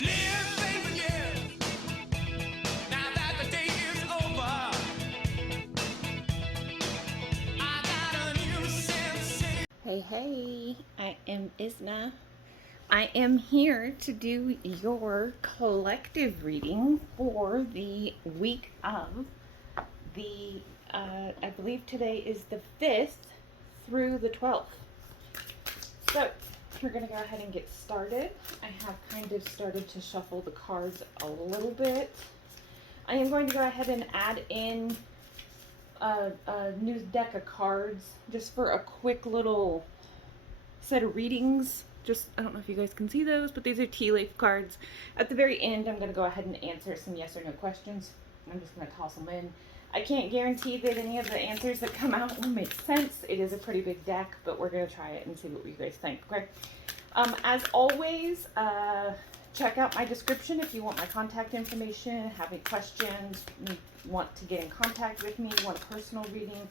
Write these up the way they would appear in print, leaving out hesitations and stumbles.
Hey, hey, I am Izna. I am here to do your collective reading for the week of the, I believe today is the 5th through the 12th. So, we're going to go ahead and get started. I have kind of started to shuffle the cards a little bit. I am going to go ahead and add in a new deck of cards just for a quick little set of readings. Just, I don't know if you guys can see those, but these are tea leaf cards. At the very end, I'm going to go ahead and answer some yes or no questions. I'm just going to toss them in. I can't guarantee that any of the answers that come out will make sense. It is a pretty big deck, but we're going to try it and see what you guys think, okay? As always, check out my description if you want my contact information, have any questions, want to get in contact with me, want a personal reading,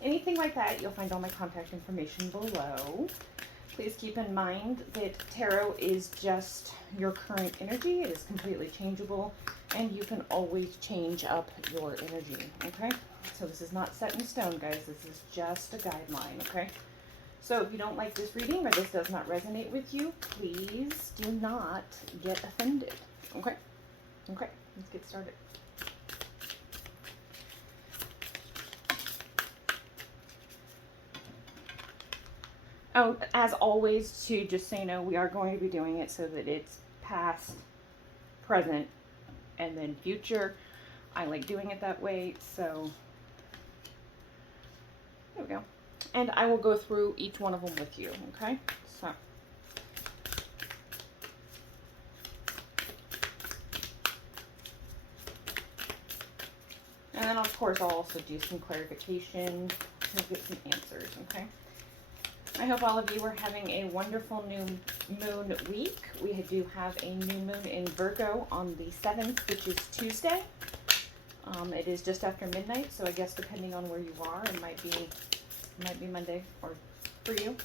anything like that. You'll find all my contact information below. Please keep in mind that tarot is just your current energy. It is completely changeable, and you can always change up your energy, okay? So this is not set in stone, guys. This is just a guideline, okay? So if you don't like this reading or this does not resonate with you, please do not get offended, okay? Okay, let's get started. Oh, as always, too, just so you know, we are going to be doing it so that it's past, present, and then future. I like doing it that way, so there we go. And I will go through each one of them with you, okay? So. And then, of course, I'll also do some clarification to get some answers, okay? I hope all of you are having a wonderful new moon week. We do have a new moon in Virgo on the 7th, which is Tuesday. It is just after midnight, so I guess depending on where you are, it might be Monday or for you.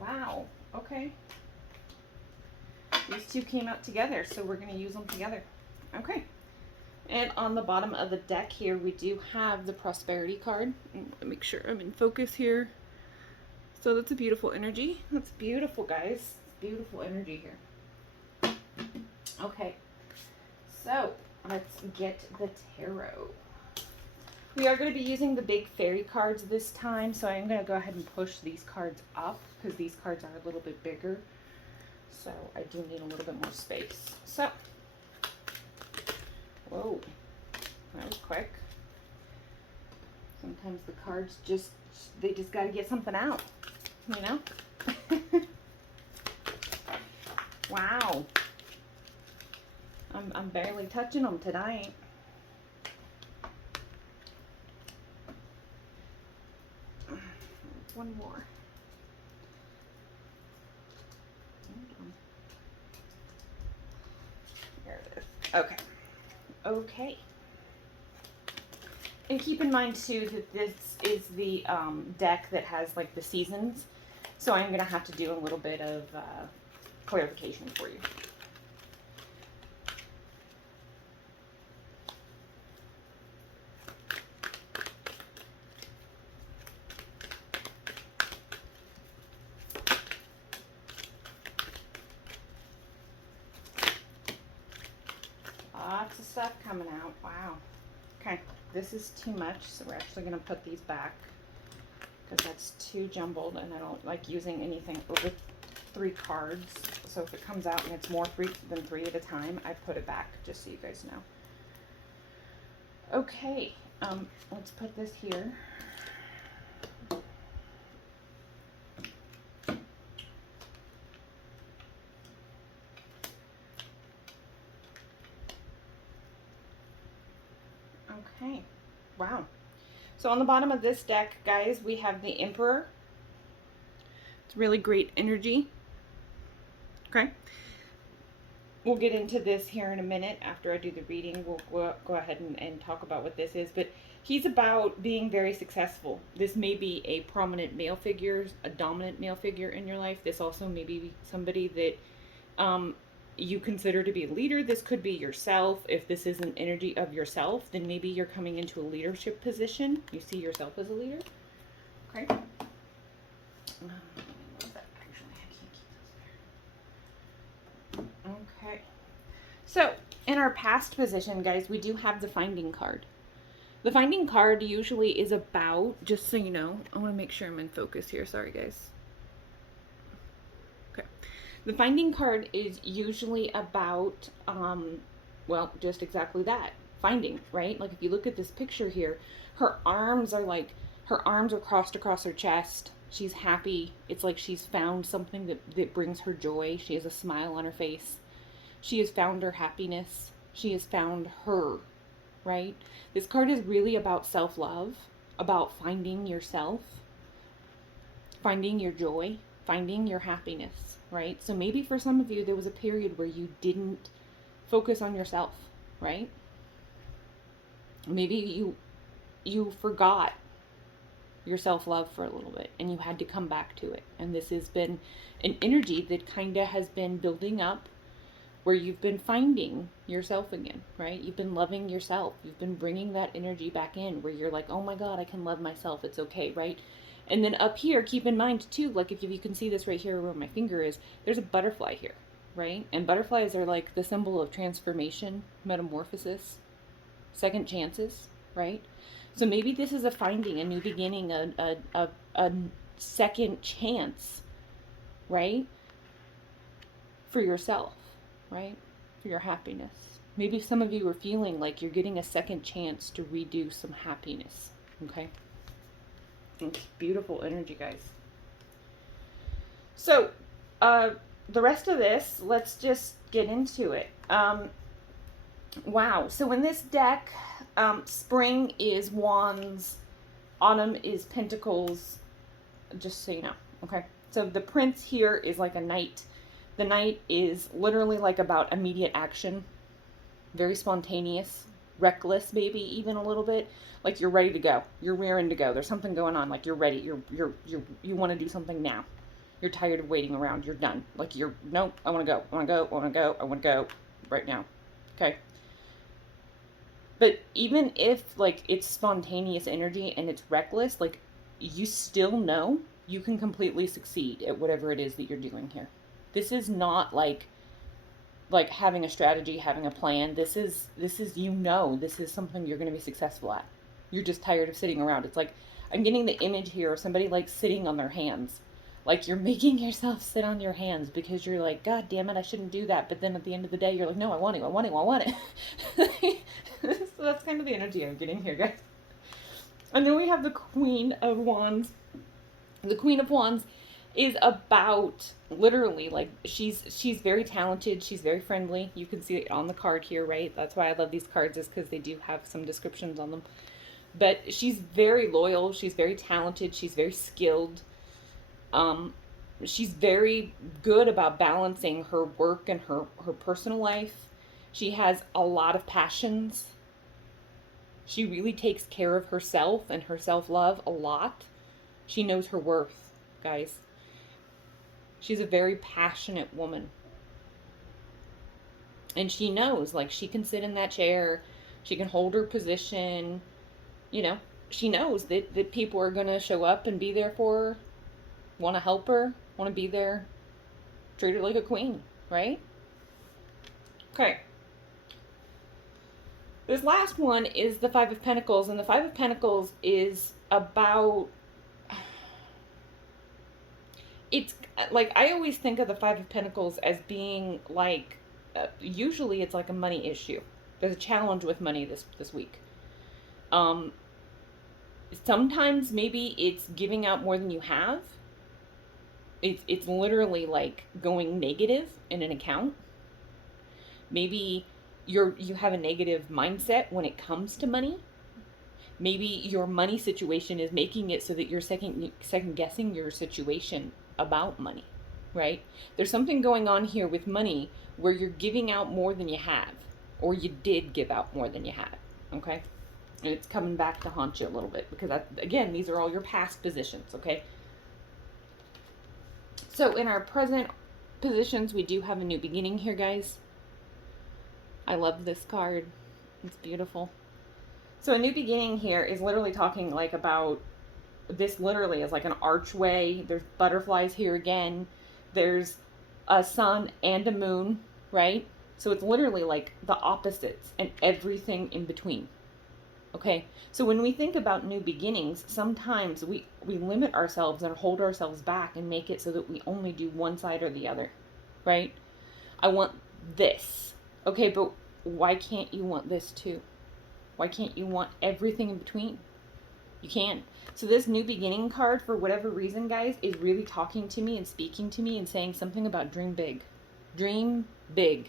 Wow, okay. These two came out together, so we're going to use them together. Okay. And on the bottom of the deck here, we do have the prosperity card. Make sure I'm in focus here. So that's a beautiful energy. That's beautiful, guys. Beautiful energy here. Okay, so let's get the tarot. We are going to be using the big fairy cards this time, so I'm going to go ahead and push these cards up because these cards are a little bit bigger. So I do need a little bit more space. So, whoa, that was quick. Sometimes the cards they just got to get something out. You know? Wow. I'm barely touching them tonight. One more. There it is. Okay. Okay. And keep in mind too that this is the deck that has like the seasons. So I'm going to have to do a little bit of clarification for you. Lots of stuff coming out. Wow. Okay, this is too much, so we're actually going to put these back because that's too jumbled, and I don't like using anything over 3 cards. So if it comes out and it's more than 3 at a time, I put it back, just so you guys know. Okay, let's put this here. Okay, wow. So on the bottom of this deck, guys, we have the Emperor. It's really great energy. Okay. We'll get into this here in a minute after I do the reading. We'll go ahead and talk about what this is. But he's about being very successful. This may be a prominent male figure, a dominant male figure in your life. This also may be somebody that you consider to be a leader. This could be yourself. If this is an energy of yourself, then maybe you're coming into a leadership position. You see yourself as a leader. Okay. Okay. So in our past position, guys, we do have the finding card. The finding card usually is about, just so you know, I want to make sure I'm in focus here. Sorry, guys. Okay. The finding card is usually about, well, just exactly that. Finding, right? Like if you look at this picture here, her arms are crossed across her chest. She's happy. It's like she's found something that brings her joy. She has a smile on her face. She has found her happiness. She has found her, right? This card is really about self-love, about finding yourself, finding your joy, finding your happiness, right? So maybe for some of you, there was a period where you didn't focus on yourself, right? Maybe you forgot your self-love for a little bit and you had to come back to it. And this has been an energy that kind of has been building up, where you've been finding yourself again, right? You've been loving yourself. You've been bringing that energy back in where you're like, oh my God, I can love myself. It's okay, right? And then up here, keep in mind too, like if you can see this right here where my finger is, there's a butterfly here, right? And butterflies are like the symbol of transformation, metamorphosis, second chances, right? So maybe this is a finding, a new beginning, a second chance, right? For yourself, right? For your happiness. Maybe some of you are feeling like you're getting a second chance to redo some happiness, okay? It's beautiful energy, guys. So, the rest of this, let's just get into it. Wow. So in this deck, spring is wands, autumn is pentacles, just so you know, okay? So the prince here is like a knight. The knight is literally like about immediate action, very spontaneous, reckless, maybe even a little bit. Like you're ready to go. You're raring to go. There's something going on. Like you're ready. You want to do something now. You're tired of waiting around. You're done. Like no, I want to go. I want to go. I want to go. I want to go right now. Okay. But even if like it's spontaneous energy and it's reckless, like you still know you can completely succeed at whatever it is that you're doing here. This is not like having a strategy, having a plan. This is this is something you're going to be successful at. You're just tired of sitting around. It's like I'm getting the image here of somebody like sitting on their hands. Like you're making yourself sit on your hands because you're like, God damn it, I shouldn't do that. But then at the end of the day, you're like, no, I want it. So that's kind of the energy I'm getting here, guys. And then we have the Queen of Wands. The Queen of Wands is about literally like she's very talented. She's very friendly. You can see it on the card here, right? That's why I love these cards, is because they do have some descriptions on them. But she's very loyal. She's very talented. She's very skilled. She's very good about balancing her work and her personal life. She has a lot of passions. She really takes care of herself and her self-love a lot. She knows her worth, guys. She's a very passionate woman. And she knows, like, she can sit in that chair. She can hold her position. You know, she knows that people are going to show up and be there for her, want to help her, want to be there, treat her like a queen, right? Okay. This last one is the Five of Pentacles, and the Five of Pentacles is about, it's like, I always think of the Five of Pentacles as being like, usually it's like a money issue. There's a challenge with money this week. Sometimes maybe it's giving out more than you have. It's literally like going negative in an account. Maybe you have a negative mindset when it comes to money. Maybe your money situation is making it so that you're second guessing your situation about money, right? There's something going on here with money where you're giving out more than you have, or you did give out more than you had, okay? And it's coming back to haunt you a little bit because, again, these are all your past positions, okay? So in our present positions, we do have a new beginning here, guys. I love this card. It's beautiful. So a new beginning here is literally talking like about, this literally is like an archway. There's butterflies here again. There's a sun and a moon, right? So it's literally like the opposites and everything in between. Okay, so when we think about new beginnings, sometimes we limit ourselves and hold ourselves back and make it so that we only do one side or the other, right? I want this. Okay, but why can't you want this too? Why can't you want everything in between? You can. So this new beginning card, for whatever reason, guys, is really talking to me and speaking to me and saying something about dream big. Dream big.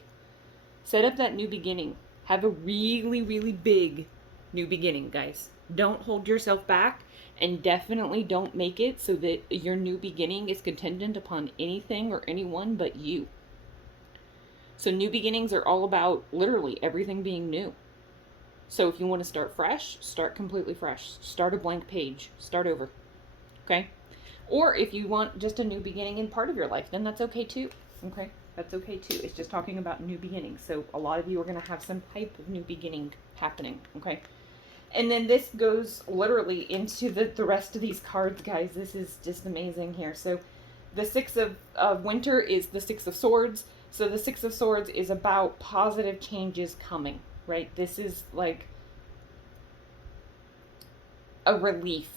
Set up that new beginning. Have a really, really big new beginning, guys. Don't hold yourself back, and definitely don't make it so that your new beginning is contingent upon anything or anyone but you. So new beginnings are all about literally everything being new. So if you want to start fresh, start completely fresh. Start a blank page. Start over. Okay? Or if you want just a new beginning in part of your life, then that's okay too. Okay? That's okay too. It's just talking about new beginnings. So a lot of you are going to have some type of new beginning happening. Okay? And then this goes literally into the rest of these cards, guys. This is just amazing here. So the Six of Winter is the Six of Swords. So the Six of Swords is about positive changes coming, right? This is like a relief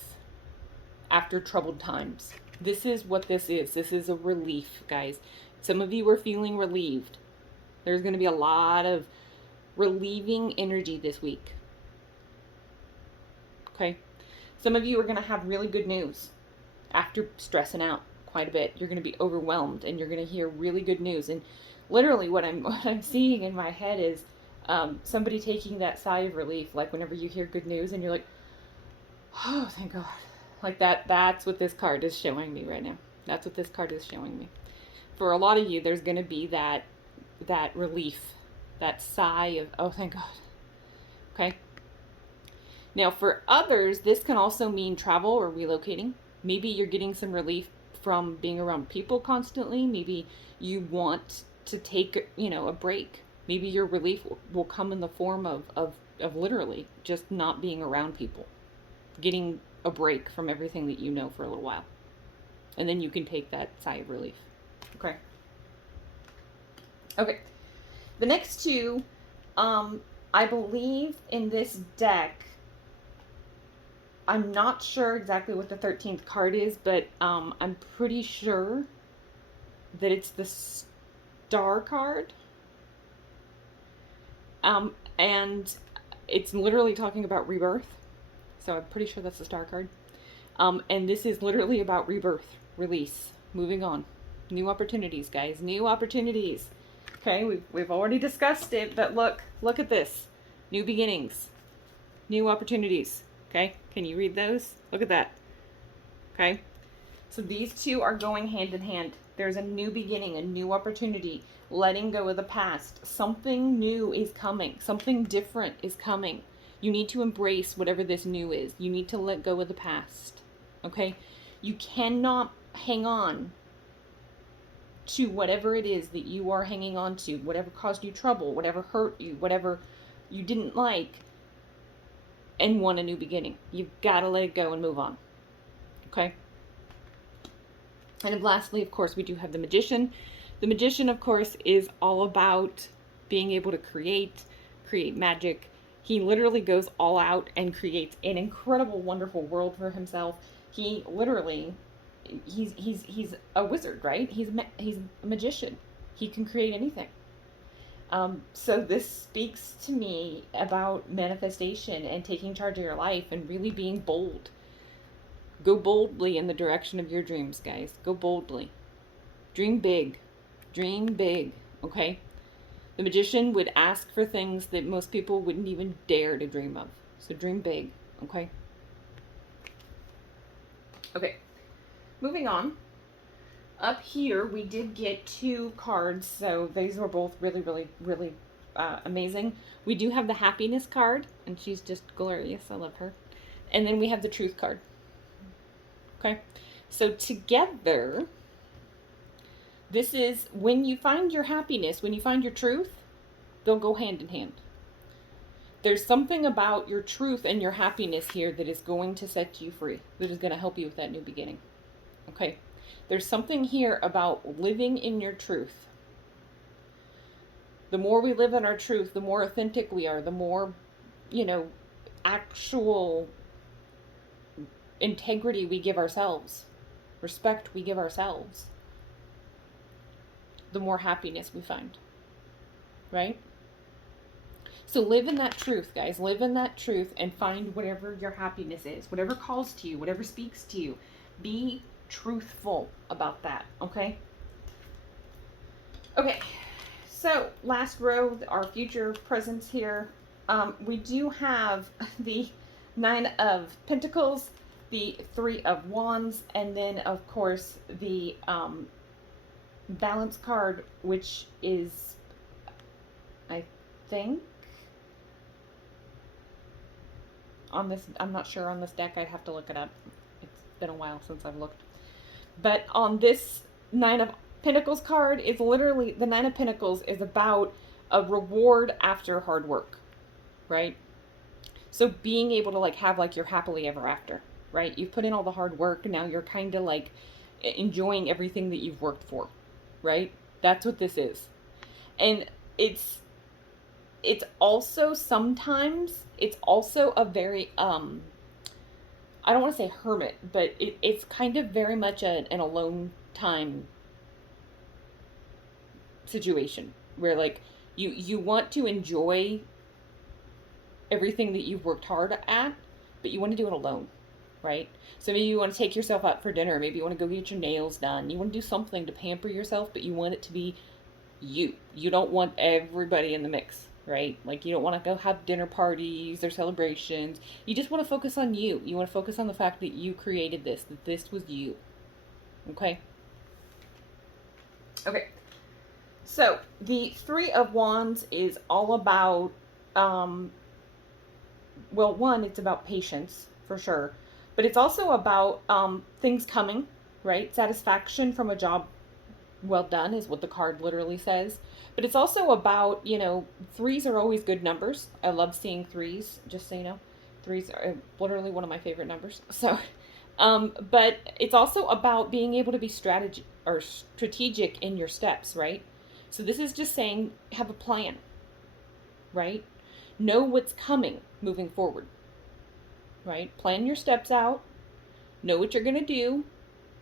after troubled times. This is what this is. This is a relief, guys. Some of you are feeling relieved. There's going to be a lot of relieving energy this week. Okay? Some of you are going to have really good news after stressing out quite a bit. You're going to be overwhelmed and you're going to hear really good news. And literally what I'm seeing in my head is somebody taking that sigh of relief, like whenever you hear good news and you're like, oh, thank God. Like that's what this card is showing me right now. That's what this card is showing me. For a lot of you, there's going to be that relief, that sigh of, oh, thank God. Okay? Now, for others, this can also mean travel or relocating. Maybe you're getting some relief from being around people constantly. Maybe you want to take, a break. Maybe your relief will come in the form of literally just not being around people. Getting a break from everything that you know for a little while. And then you can take that sigh of relief. Okay. Okay. The next two, I believe in this deck, I'm not sure exactly what the 13th card is, but I'm pretty sure that it's the Star card. And it's literally talking about rebirth. So I'm pretty sure that's the Star card. And this is literally about rebirth, release, moving on. New opportunities, guys. New opportunities. Okay, we've already discussed it, but look at this. New beginnings. New opportunities. Okay, can you read those? Look at that. Okay, so these two are going hand in hand. There's a new beginning, a new opportunity, letting go of the past. Something new is coming. Something different is coming. You need to embrace whatever this new is. You need to let go of the past. Okay? You cannot hang on to whatever it is that you are hanging on to, whatever caused you trouble, whatever hurt you, whatever you didn't like, and want a new beginning. You've got to let it go and move on. Okay? And then lastly, of course, we do have the Magician. The Magician, of course, is all about being able to create magic. He literally goes all out and creates an incredible, wonderful world for himself. He literally, he's a wizard, right? He's a magician. He can create anything. So this speaks to me about manifestation and taking charge of your life and really being bold. Go boldly in the direction of your dreams, guys. Go boldly. Dream big. Dream big, okay? The Magician would ask for things that most people wouldn't even dare to dream of. So dream big, okay? Okay, moving on. Up here, we did get two cards, so these were both really, really, really amazing. We do have the Happiness card, and she's just glorious. I love her. And then we have the Truth card. Okay, so together, This is when you find your happiness, when you find your truth, they'll go hand in hand. There's something about your truth and your happiness here that is going to set you free, that is going to help you with that new beginning. Okay? There's something here about living in your truth. The more we live in our truth, the more authentic we are, the more, actual integrity we give ourselves, respect we give ourselves, the more happiness we find. Right? So live in that truth, guys. Live in that truth and find whatever your happiness is, whatever calls to you, whatever speaks to you. Be truthful about that, okay? Okay, so last row, our future presents here. We do have the 9 of Pentacles, the 3 of Wands, and then, of course, the Balance card, which is, I think, on this, I'm not sure on this deck, I'd have to look it up. It's been a while since I've looked. But on this 9 of Pentacles card, it's literally, the 9 of Pentacles is about a reward after hard work, right? So being able to like have like your happily ever after, right? You've put in all the hard work, now you're kind of like enjoying everything that you've worked for, right? That's what this is. And it's also sometimes, it's also a very, I don't want to say hermit, but it's kind of very much an alone time situation where like you want to enjoy everything that you've worked hard at, but you want to do it alone, right? So maybe you want to take yourself out for dinner, maybe you want to go get your nails done, you want to do something to pamper yourself, but you want it to be you. You don't want everybody in the mix, right? Like you don't want to go have dinner parties or celebrations. You just want to focus on you. You want to focus on the fact that you created this, that this was you. Okay? Okay. So the 3 of Wands is all about, well, one, it's about patience for sure, but it's also about things coming, right? Satisfaction from a job well done is what the card literally says. But it's also about, 3s are always good numbers. I love seeing 3s, just so you know. 3s are literally one of my favorite numbers. So, but it's also about being able to be strategic in your steps, right? So this is just saying have a plan, right? Know what's coming moving forward, right? Plan your steps out. Know what you're going to do.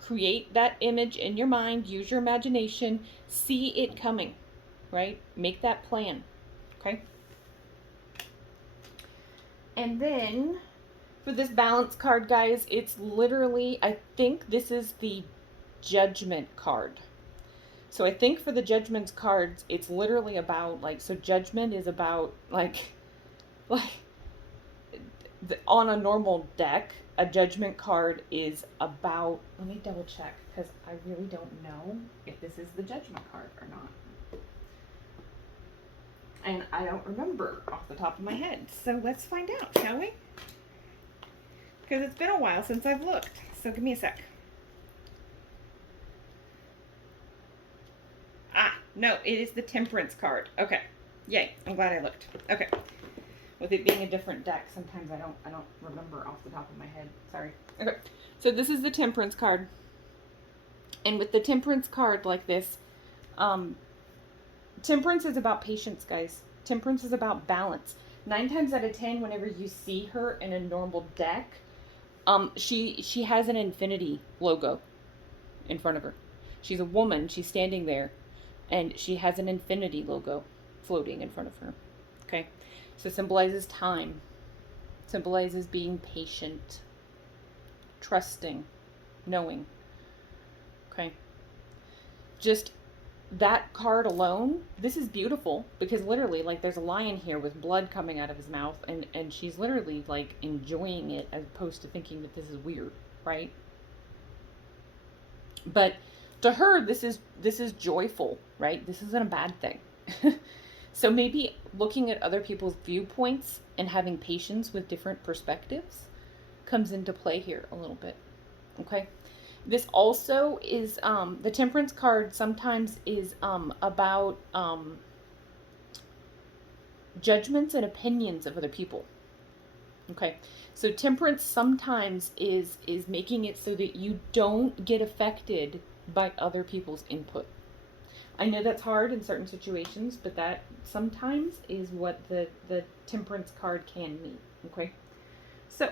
Create that image in your mind, use your imagination, see it coming, right? Make that plan, okay? And then for this balance card, guys, it's literally, I think this is the Judgment card. So I think for the Judgment cards, it's literally about like, so Judgment is about like on a normal deck, a Judgment card is about, let me double check because I really don't know if this is the Judgment card or not. And I don't remember off the top of my head. So let's find out, shall we? Because it's been a while since I've looked. So give me a sec. Ah, no, it is the Temperance card. Okay. Yay. I'm glad I looked. Okay. With it being a different deck, sometimes I don't remember off the top of my head. Sorry. Okay. So this is the Temperance card. And with the Temperance card like this, Temperance is about patience, guys. Temperance is about balance. 9 times out of 10, whenever you see her in a normal deck, she has an infinity logo in front of her. She's a woman. She's standing there, and she has an infinity logo floating in front of her. Okay. So it symbolizes time, symbolizes being patient, trusting, knowing. Okay. Just that card alone, this is beautiful because literally, like, there's a lion here with blood coming out of his mouth, and she's literally like enjoying it as opposed to thinking that this is weird, right? But to her, this is joyful, right? This isn't a bad thing. So maybe looking at other people's viewpoints and having patience with different perspectives comes into play here a little bit, okay? This also is, the Temperance card sometimes is about judgments and opinions of other people. Okay, so Temperance sometimes is making it so that you don't get affected by other people's input. I know that's hard in certain situations, but that sometimes is what the Temperance card can mean. Okay, so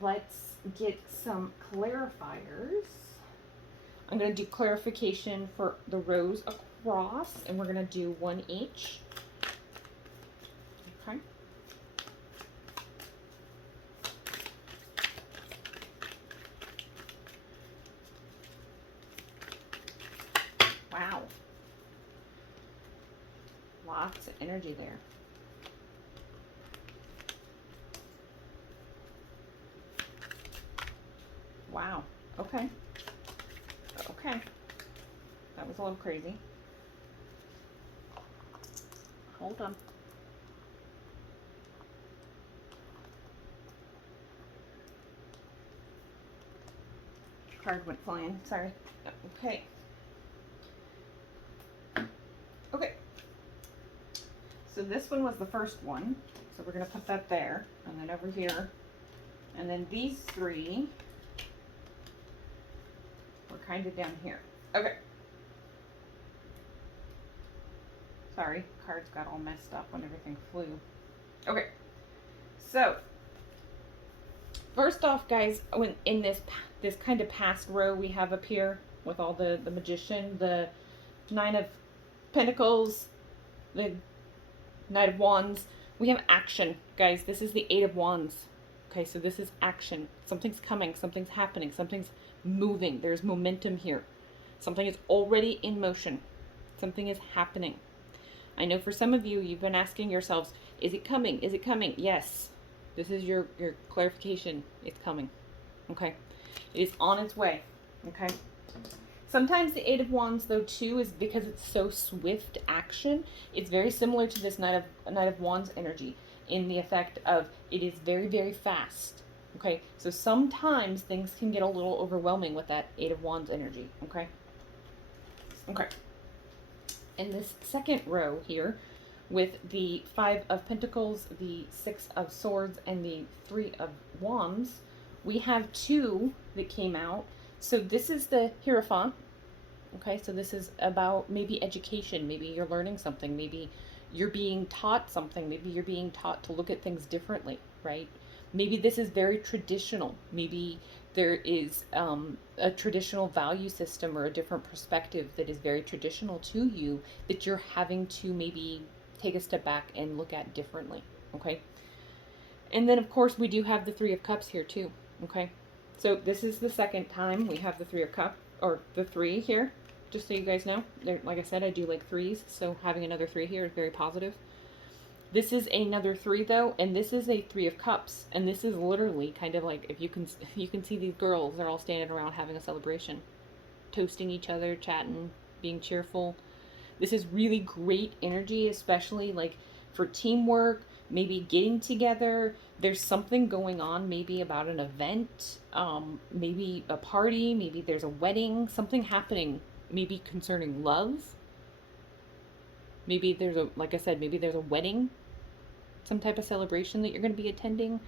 let's get some clarifiers. I'm going to do clarification for the rows across, and we're going to do one each. Okay. Wow. Lots of energy there. Wow. Okay. Okay. That was a little crazy. Hold on. Card went flying. Sorry. Okay. Okay. So this one was the first one. So we're going to put that there. And then over here. And then these three were kind of down here. Okay. Sorry, cards got all messed up when everything flew. Okay. So, first off, guys, when in this kind of past row we have up here with all the Magician, the Nine of Pentacles, the Knight of Wands, we have action, guys. This is the Eight of Wands. Okay, so this is action. Something's coming, something's happening, something's moving. There's momentum here. Something is already in motion. Something is happening. I know for some of you, you've been asking yourselves, is it coming? Is it coming? Yes. This is your clarification. It's coming. Okay. It is on its way. Okay. Sometimes the Eight of Wands, though, too, is because it's so swift action. It's very similar to this Knight of Wands energy in the effect of it is very, very fast. Okay. So sometimes things can get a little overwhelming with that Eight of Wands energy. Okay. Okay. In this second row here, with the Five of Pentacles, the Six of Swords, and the Three of Wands, we have two that came out. So this is the Hierophant. Okay, so this is about maybe education. Maybe you're learning something. Maybe you're being taught something. Maybe you're being taught to look at things differently, right? Maybe this is very traditional. Maybe there is a traditional value system or a different perspective that is very traditional to you that you're having to maybe take a step back and look at differently. Okay. And then, of course, we do have the Three of Cups here too. Okay. So this is the second time we have the Three of Cups, or the three here, just so you guys know. Like I said, I do like threes, so having another three here is very positive. This is another three, though, and this is a Three of Cups, and this is literally kind of like, if you can see these girls, they're all standing around having a celebration, toasting each other, chatting, being cheerful. This is really great energy, especially like for teamwork, maybe getting together. There's something going on, maybe about an event, maybe a party, maybe there's a wedding, something happening, maybe concerning love. Maybe there's like I said, maybe there's a wedding, some type of celebration that you're going to be attending.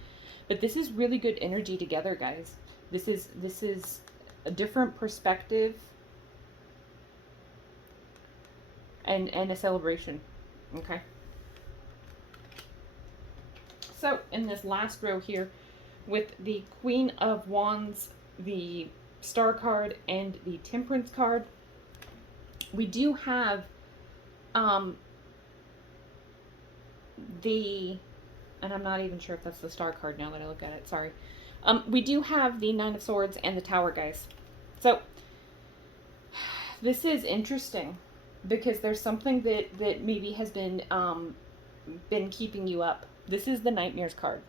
But this is really good energy together, guys. This is a different perspective and a celebration. Okay. So in this last row here, with the Queen of Wands, the Star card, and the Temperance card, we do have and I'm not even sure if that's the Star card now that I look at it, sorry. We do have the Nine of Swords and the Tower, guys. So, this is interesting, because there's something that maybe has been keeping you up. This is the Nightmares card.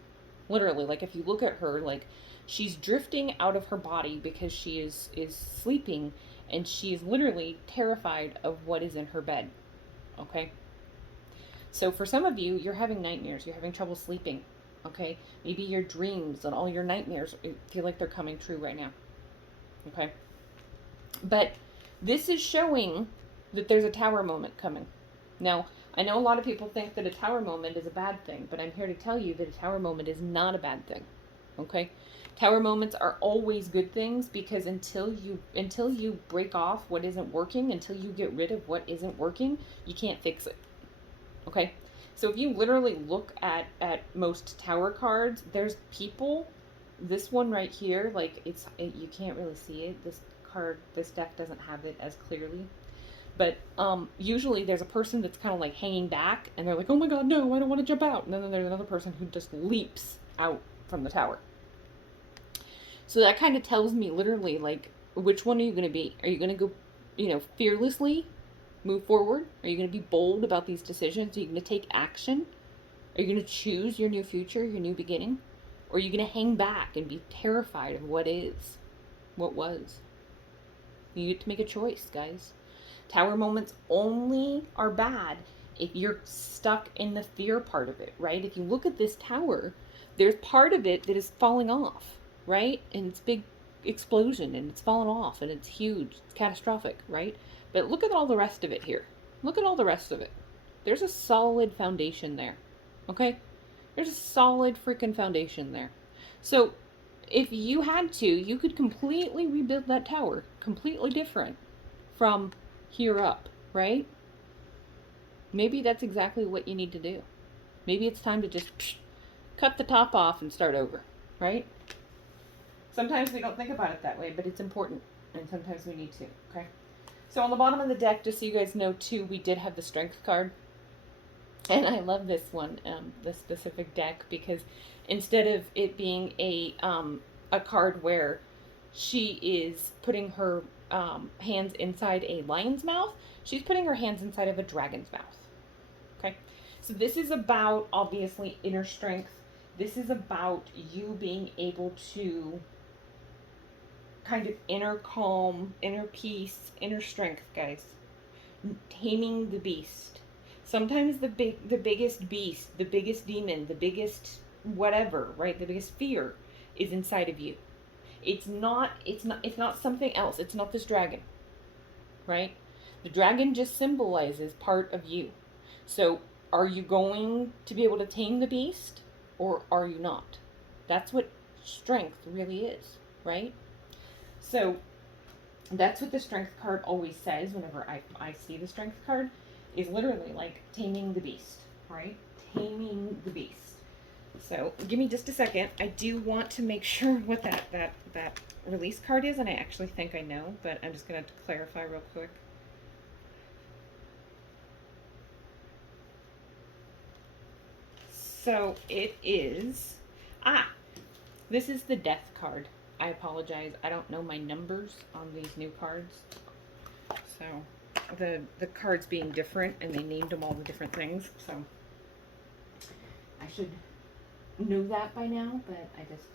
Literally, like, if you look at her, like, she's drifting out of her body because she is sleeping, and she is literally terrified of what is in her bed. Okay? So for some of you, you're having nightmares. You're having trouble sleeping. Okay? Maybe your dreams and all your nightmares feel like they're coming true right now. Okay. But this is showing that there's a tower moment coming. Now, I know a lot of people think that a tower moment is a bad thing, but I'm here to tell you that a tower moment is not a bad thing. Okay? Tower moments are always good things, because until you break off what isn't working, until you get rid of what isn't working, you can't fix it. Okay? So if you literally look at most tower cards, there's people, this one right here, like you can't really see it. This deck doesn't have it as clearly. But usually there's a person that's kind of like hanging back, and they're like, oh my god, no, I don't want to jump out. And then there's another person who just leaps out from the tower. So that kind of tells me literally, like, which one are you going to be? Are you going to go, fearlessly move forward? Are you going to be bold about these decisions? Are you going to take action? Are you going to choose your new future, your new beginning? Or are you going to hang back and be terrified of what is, what was? You get to make a choice, guys. Tower moments only are bad if you're stuck in the fear part of it, right? If you look at this tower, there's part of it that is falling off, right? And it's big explosion, and it's fallen off, and it's huge, it's catastrophic, right? But look at all the rest of it here. Look at all the rest of it. There's a solid foundation there, okay? There's a solid freaking foundation there. So if you had to, you could completely rebuild that tower, completely different from here up, right? Maybe that's exactly what you need to do. Maybe it's time to just cut the top off and start over, right? Sometimes we don't think about it that way, but it's important, and sometimes we need to, okay? So on the bottom of the deck, just so you guys know too, we did have the strength card. And I love this one, this specific deck, because instead of it being a card where she is putting her hands inside a lion's mouth, she's putting her hands inside of a dragon's mouth. Okay, so this is about, obviously, inner strength. This is about you being able to kind of inner calm, inner peace, inner strength, guys. Taming the beast. Sometimes the biggest beast, the biggest demon, the biggest whatever, right? The biggest fear is inside of you. It's not something else. It's not this dragon, right? The dragon just symbolizes part of you. So are you going to be able to tame the beast, or are you not? That's what strength really is, right? So that's what the strength card always says whenever I see the strength card, is literally like taming the beast, right? Taming the beast. So give me just a second. I do want to make sure what that release card is, and I actually think I know, but I'm just going to clarify real quick. So it is, this is the death card. I apologize. I don't know my numbers on these new cards. So the cards being different, and they named them all the different things. So I should know that by now, but I just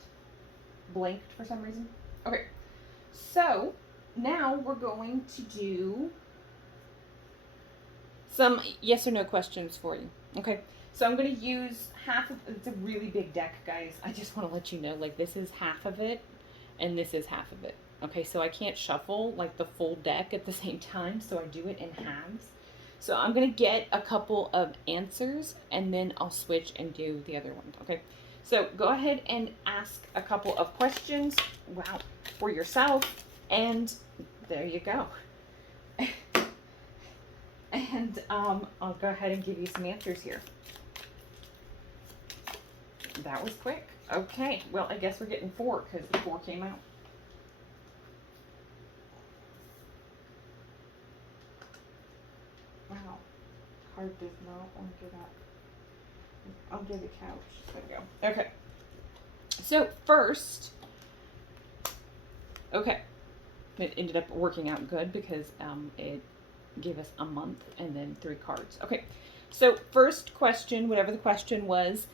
blanked for some reason. Okay. So now we're going to do some yes or no questions for you. Okay. So I'm going to use half of, it's a really big deck, guys. I just want to let you know, like, this is half of it, and this is half of it. Okay, so I can't shuffle like the full deck at the same time, so I do it in halves. So I'm going to get a couple of answers, and then I'll switch and do the other one, okay? So go ahead and ask a couple of questions, wow, for yourself, and there you go. And I'll go ahead and give you some answers here. That was quick. Okay, well, I guess we're getting 4 because the 4 came out. Wow, card does not want to get up. I'll get a couch. There we go. Okay. So first, okay, it ended up working out good because it gave us a month and then 3 cards. Okay, so first question, whatever the question was,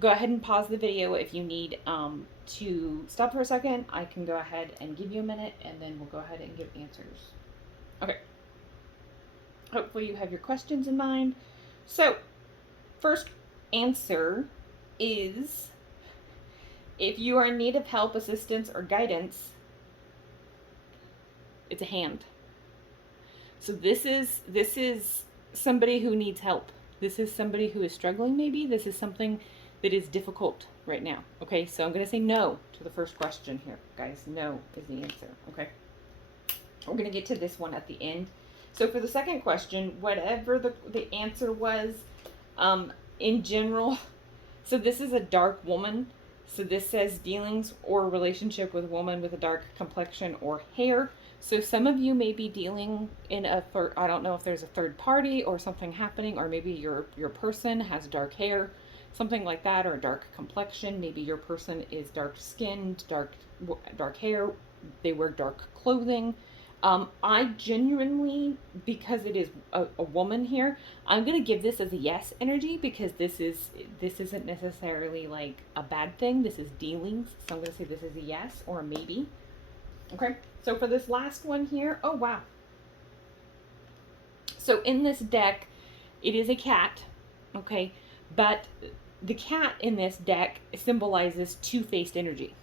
go ahead and pause the video if you need to stop for a second. I can go ahead and give you a minute, and then we'll go ahead and give answers. Okay. Hopefully you have your questions in mind. So, first answer is, if you are in need of help, assistance, or guidance, It's a hand. So this is somebody who needs help. This is somebody who is struggling maybe. This is something that is difficult right now. Okay, so I'm going to say no to the first question here, guys. No is the answer. Okay. We're going to get to this one at the end. So for the second question, whatever the answer was, in general, so this is a dark woman. So this says dealings or relationship with a woman with a dark complexion or hair. So some of you may be dealing in a third, I don't know if there's a third party or something happening, or maybe your person has dark hair, something like that, or a dark complexion. Maybe your person is dark skinned, dark hair, they wear dark clothing. I genuinely, because it is a woman here, I'm going to give this as a yes energy, because this isn't necessarily like a bad thing. This is dealings. So I'm going to say this is a yes or a maybe. Okay. So for this last one here, oh wow. So in this deck, it is a cat. Okay. But the cat in this deck symbolizes two-faced energy.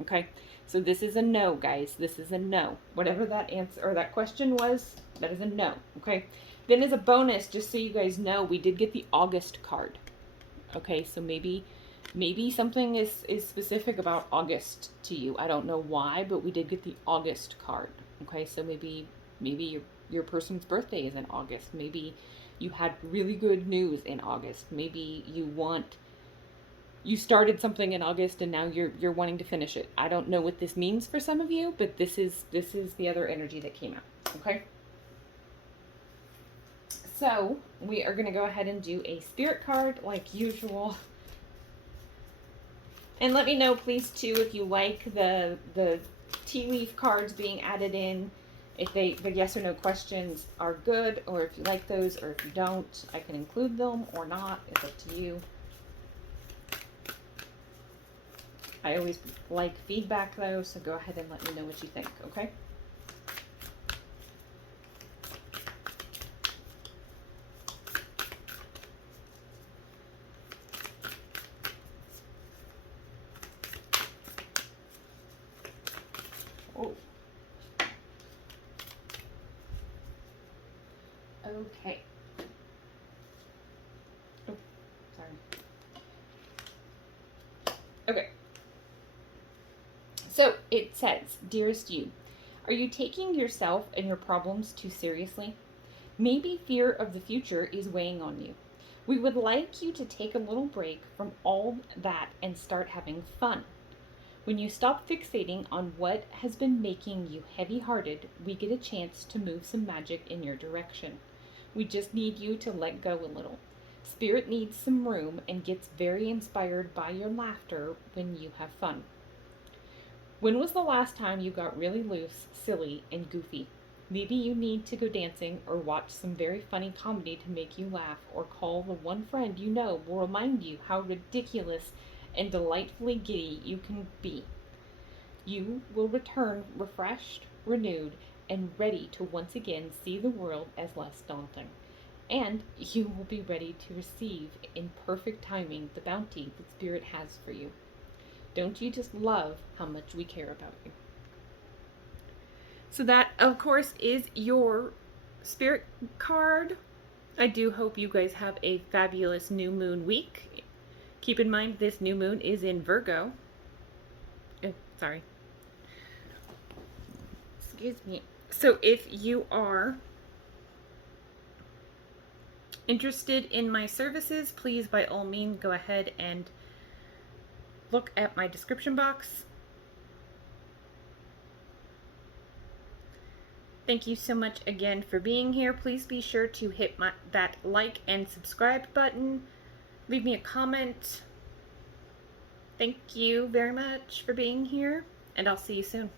Okay. So this is a no, guys. This is a no. Whatever that answer or that question was, that is a no. Okay. Then as a bonus, just so you guys know, we did get the August card. Okay, so maybe something is specific about August to you. I don't know why, but we did get the August card. Okay, so maybe your person's birthday is in August. Maybe you had really good news in August. Maybe you started something in August and now you're wanting to finish it. I don't know what this means for some of you, but this is the other energy that came out. Okay. So we are going to go ahead and do a spirit card like usual. And let me know, please, too, if you like the tea leaf cards being added in. If the yes or no questions are good, or if you like those, or if you don't, I can include them or not. It's up to you. I always like feedback, though, so go ahead and let me know what you think, okay? Oh. Okay. Oh, sorry. Okay. So it says, dearest you, are you taking yourself and your problems too seriously? Maybe fear of the future is weighing on you. We would like you to take a little break from all that and start having fun. When you stop fixating on what has been making you heavy-hearted, we get a chance to move some magic in your direction. We just need you to let go a little. Spirit needs some room and gets very inspired by your laughter when you have fun. When was the last time you got really loose, silly, and goofy? Maybe you need to go dancing or watch some very funny comedy to make you laugh, or call the one friend you know will remind you how ridiculous and delightfully giddy you can be. You will return refreshed, renewed, and ready to once again see the world as less daunting. And you will be ready to receive in perfect timing the bounty that Spirit has for you. Don't you just love how much we care about you? So that, of course, is your spirit card. I do hope you guys have a fabulous new moon week. Keep in mind, this new moon is in Virgo. Sorry. Excuse me. So if you are interested in my services, please, by all means, go ahead and look at my description box. Thank you so much again for being here. Please be sure to hit that like and subscribe button. Leave me a comment. Thank you very much for being here, and I'll see you soon.